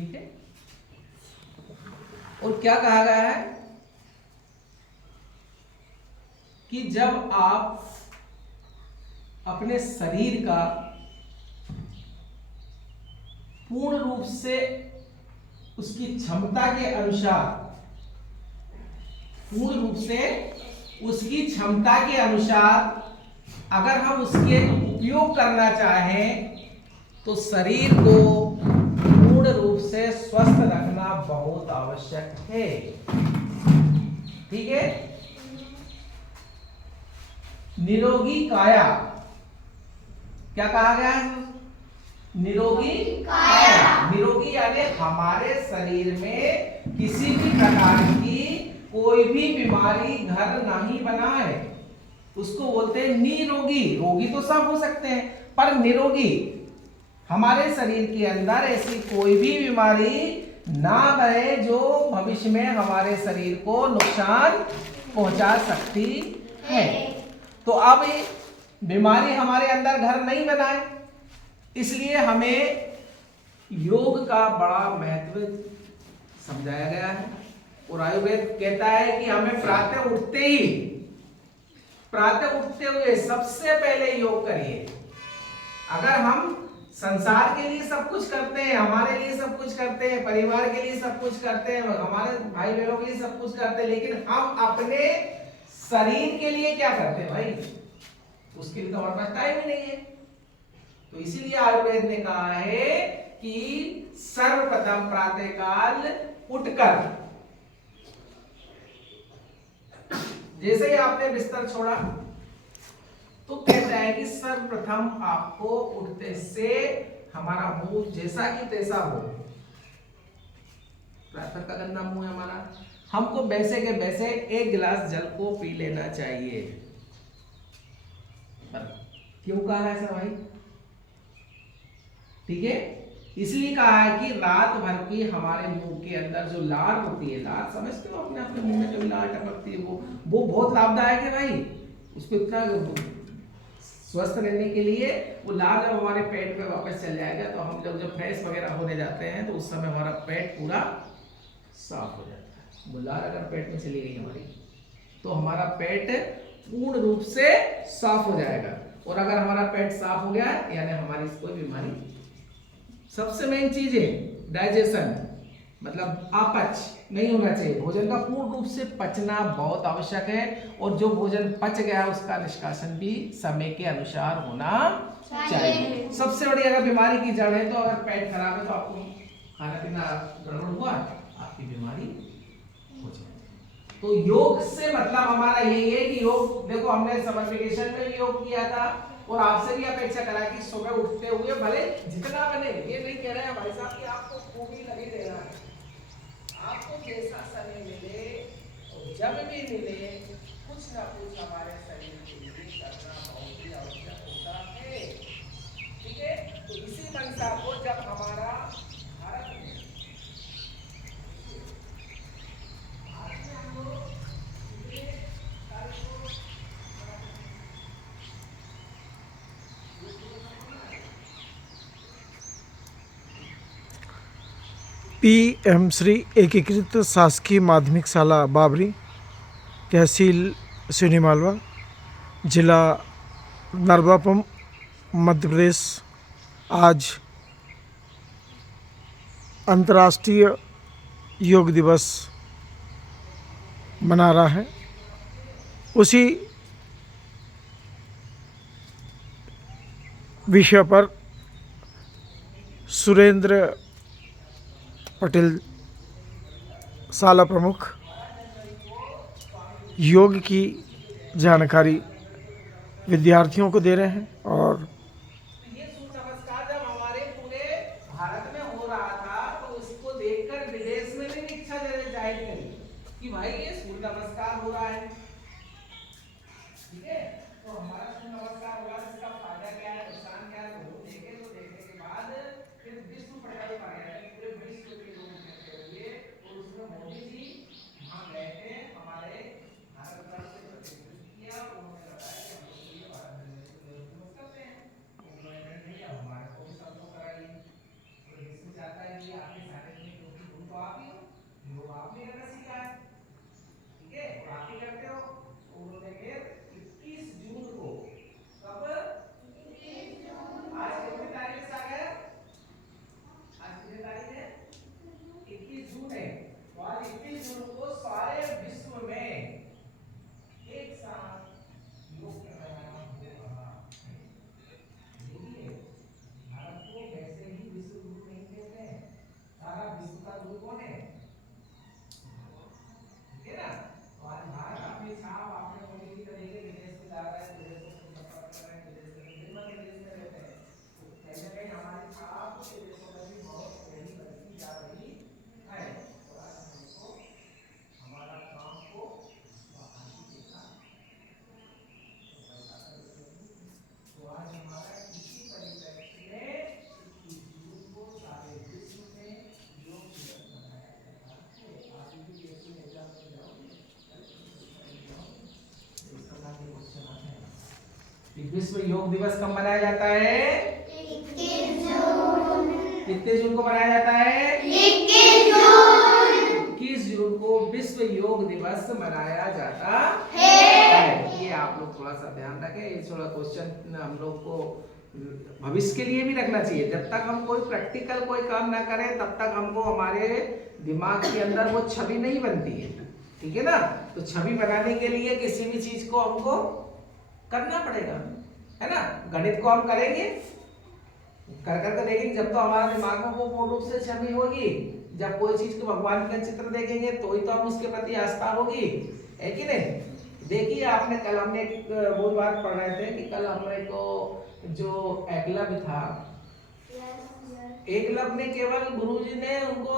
ठीक है। और क्या कहा गया है कि जब आप अपने शरीर का पूर्ण रूप से उसकी क्षमता के अनुसार, पूर्ण रूप से उसकी क्षमता के अनुसार अगर हम उसके उपयोग करना चाहें तो शरीर को पूर्ण रूप से स्वस्थ रखना बहुत आवश्यक है। ठीक है। निरोगी काया, क्या कहा गया है? निरोगी काया। निरोगी यानी हमारे शरीर में किसी भी प्रकार की कोई भी बीमारी घर नहीं बनाए, उसको बोलते हैं निरोगी। रोगी तो सब हो सकते हैं, पर निरोगी हमारे शरीर के अंदर ऐसी कोई भी बीमारी ना रहे जो भविष्य में हमारे शरीर को नुकसान पहुंचा सकती है। तो अब बीमारी हमारे अंदर घर नहीं बनाए, इसलिए हमें योग का बड़ा महत्व समझाया गया है। और आयुर्वेद कहता है कि हमें प्रातः उठते हुए सबसे पहले योग करिए। अगर हम संसार के लिए सब कुछ करते हैं, हमारे लिए सब कुछ करते हैं, परिवार के लिए सब कुछ करते हैं, हमारे भाई बहनों के लिए सब कुछ करते हैं, लेकिन हम अपने शरीर के लिए क्या करते हैं भाई? उसके लिए तो हमारे पास टाइम ही नहीं है। तो इसीलिए आयुर्वेद ने कहा है कि सर्वप्रथम प्रातःकाल उठकर, जैसे ही आपने बिस्तर छोड़ा तो कहता है कि सर्वप्रथम आपको उठते से हमारा मुंह जैसा कि तैसा हो, प्रातः का गंदा मुंह है हमारा, हमको वैसे के वैसे एक गिलास जल को पी लेना चाहिए। क्यों कहा है ऐसा भाई? ठीक है, इसलिए कहा है कि रात भर की हमारे मुंह के अंदर जो लार होती है, लार समझते हो अपने अपने मुंह में जो लार टपकती है, वो बहुत लाभदायक है भाई। उसको इतना स्वस्थ रहने के लिए वो लार जब हमारे पेट में वापस चल जाएगा तो हम लोग जब फ्रेश वगैरह होने जाते हैं तो उस समय हमारा पेट पूरा साफ हो जाता है। वो लार अगर पेट में चली गई हमारी तो हमारा पेट पूर्ण रूप से साफ हो जाएगा। और अगर हमारा पेट साफ हो गया यानी हमारी कोई बीमारी, सबसे मेन चीज है डाइजेशन, मतलब अपच नहीं होना चाहिए। भोजन का पूर्ण रूप से पचना बहुत आवश्यक है, और जो भोजन पच गया उसका निष्कासन भी समय के अनुसार होना चाहिए। सबसे बड़ी अगर बीमारी की जड़ है तो अगर पेट खराब है तो आपको खाना पीना गड़बड़ हुआ, आपकी बीमारी हो जाएगी। तो योग से मतलब हमारा यही है कि योग, देखो हमने समर वेकेशन में भी योग किया था और आपसे भी अपेक्षा करा कि सुबह उठते हुए भले जितना बने, ये नहीं कह रहे हैं भाई साहब कि आपको खूब ही लगे रहना है, आपको जैसा समय मिले और जब भी मिले कुछ ना कुछ हमारे शरीर के लिए करना बहुत ही आवश्यक होता है। ठीक है, तो इसी मंशा को जब हमारा भारत में हम लोग पीएम श्री एकीकृत शासकीय माध्यमिक शाला बाबरी, तहसील सिवनी-मालवा, जिला नर्मदापुरम, मध्य प्रदेश आज अंतर्राष्ट्रीय योग दिवस मना रहा है। उसी विषय पर सुरेंद्र पटेल शाला प्रमुख योग की जानकारी विद्यार्थियों को दे रहे हैं। और ये सूर्य नमस्कार जब हमारे पूरे भारत में हो रहा था तो उसको देखकर विदेश में भी इच्छा जाहिर करी कि भाई ये सूर्य नमस्कार हो रहा है। ठीक है, तो हमारा सूर्य नमस्कार हुआ, इसका फायदा क्या है, नुकसान क्या है, तो वो देखे। तो देखने के बाद फिर विश्व पटल पर गए, पूरे विश्व के लोग इकट्ठे हुए और उसमें मोदी जी वहां गए थे, हमारे भारत वर्ष से प्रतिनिधित्व किया। उन्होंने बताया कि हम लोग तो ये भारत दिवस करते हैं। विश्व योग दिवस कब मनाया जाता है? 21 जून को मनाया जाता है। 21 जून को विश्व योग दिवस मनाया जाता है। ये आप लोग थोड़ा सा ध्यान रखें, ये थोड़ा क्वेश्चन हम लोग को भविष्य के लिए भी रखना चाहिए। जब तक हम कोई प्रैक्टिकल कोई काम ना करें तब तक हमको हमारे दिमाग के अंदर वो छवि नहीं बनती है, ठीक है ना। तो छवि बनाने के लिए किसी भी चीज को हमको करना पड़ेगा, है ना। गणित को हम करेंगे, कर कर देखेंगे, जब तो हमारे दिमाग में वो पूर्ण रूप से छवि होगी। जब कोई चीज को भगवान का चित्र देखेंगे तो ही तो हम उसके प्रति आस्था होगी, है कि नहीं। देखिए आपने कल हमने एक वो बात पढ़ रहे थे कि कल हमने को जो एकलव्य था, एकलव्य ने केवल गुरुजी ने उनको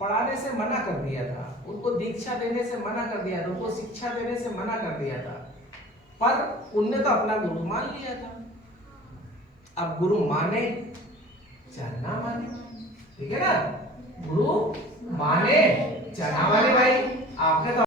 पढ़ाने से मना कर दिया था, उनको दीक्षा देने से मना कर दिया था, उनको शिक्षा देने से मना कर दिया था, पर उनने तो अपना गुरु मान लिया था। अब गुरु माने चाहे ना माने, ठीक है ना। गुरु माने चाहे ना माने भाई, आपने तो